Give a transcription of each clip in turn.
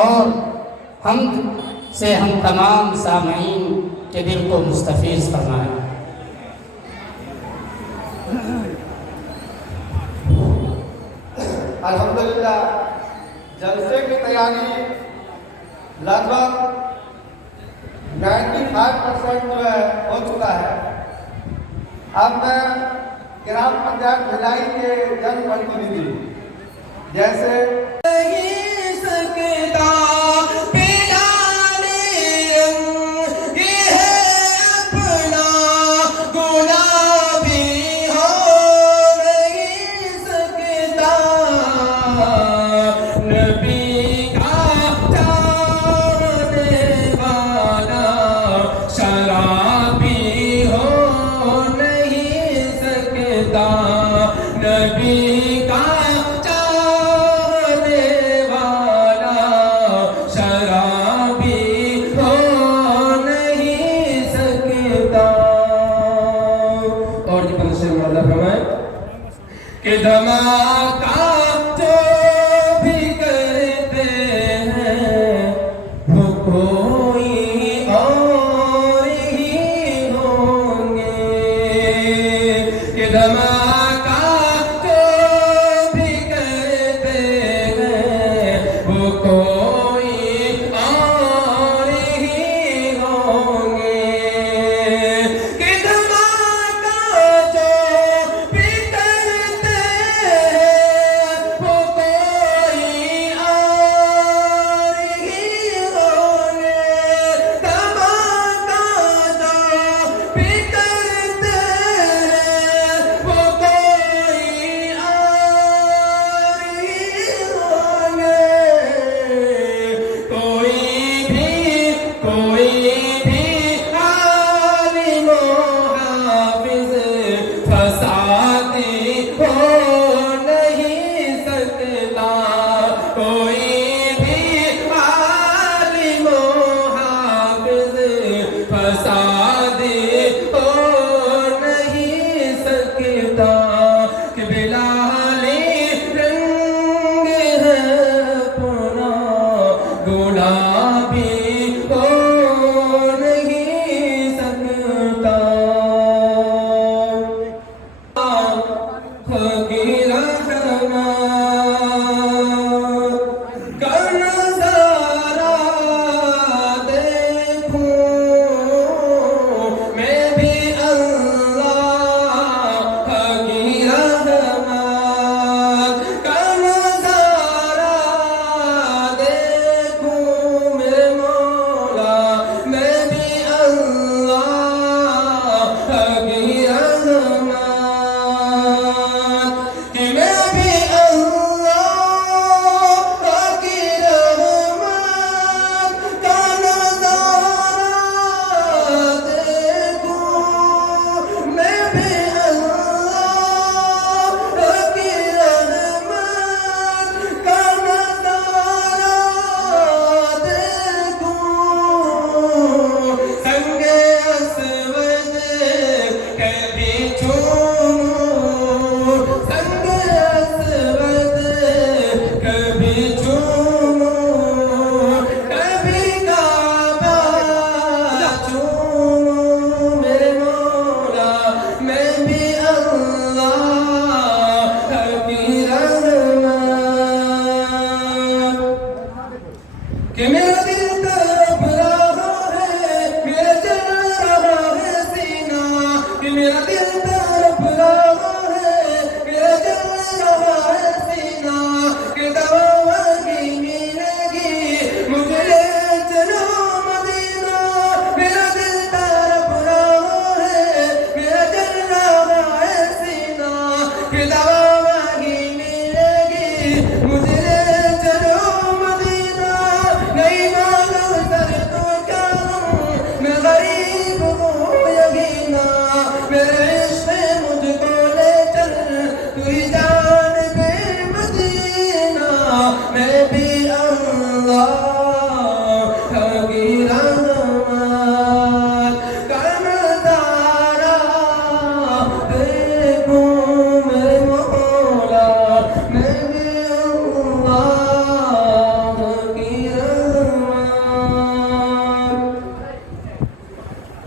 اور حمد سے ہم تمام سامعین کے دل کو مستفیض فرمائیں۔ الحمدللہ جلسے کی تیاری لگ بھگ 95% جو ہے ہو چکا ہے۔ اب میں گرام پنچایت بھلائی کے جن پرتنیدھی جیسے نبی کا چاہنے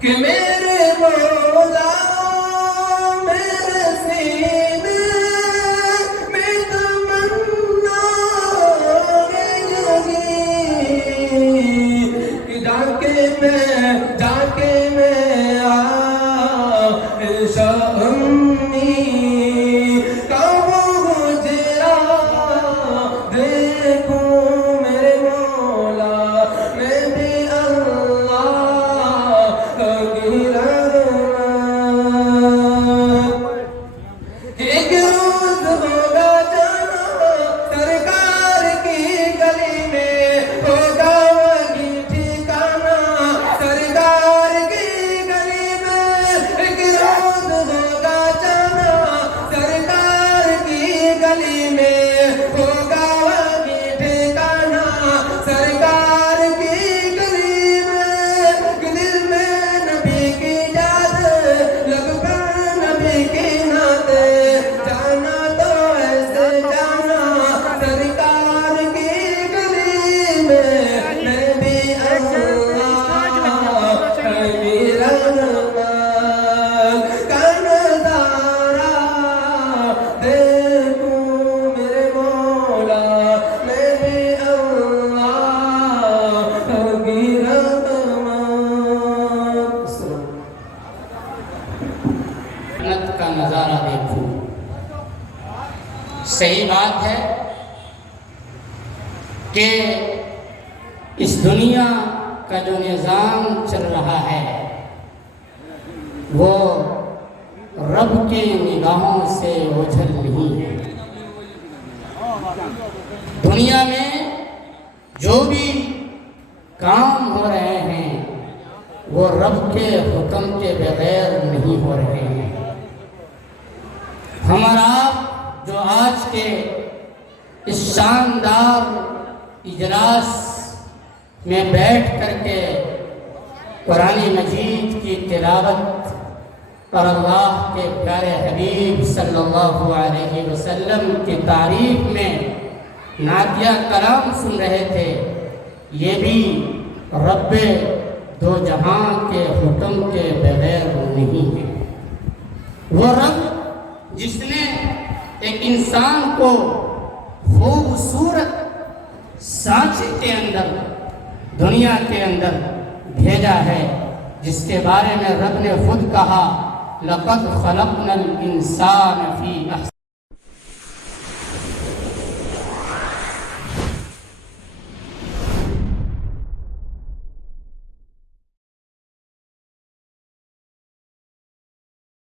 کہ میرے مولا میرے سینے میں تمنا لگی کہ جا کے میں عائشہ امی کا وہ گجرا دیکھوں میرے مولا میں بھی اللہ کی رحمت ایک روز ہوگا جانا سرکار کی گلی میں ہوگا وہی ٹھکانا سرکار کی گلی میں ایک روز ہوگا جانا سرکار کی گلی میں ہوگا وہی ٹھکانا سرکار کی گلی میں دل میں نبی کی یاد لگ کر نبی کی نعت جانا تو ایسے جانا سرکار کی گلی میں میں بھی اللہ کی رحمت کا نظارہ دیکھوں میرے مولا میں بھی اللہ کی رحمت جنت کا نظارہ دیکھوں. صحیح بات ہے کہ اس دنیا کا جو نظام چل رہا ہے وہ رب کی نگاہوں سے اوجھل نہیں ہے. دنیا میں جو بھی کام ہو رہے ہیں وہ رب کے حکم کے بغیر نہیں ہو رہے ہیں. ہمارا جو آج کے اس شاندار اجلاس میں بیٹھ کر کے قرآن مجید کی تلاوت اور اللہ کے پیارے حبیب صلی اللہ علیہ وسلم کی تعریف میں نعتیہ کلام سن رہے تھے، یہ بھی رب دو جہاں کے حکم کے بغیر نہیں ہے. وہ رب جس نے ایک انسان کو خوبصورت سانچے کے اندر دنیا کے اندر بھیجا ہے، جس کے بارے میں رب نے خود کہا لَقَدْ خَلَقْنَا الْإِنسَانَ فِي أَحْسَنِ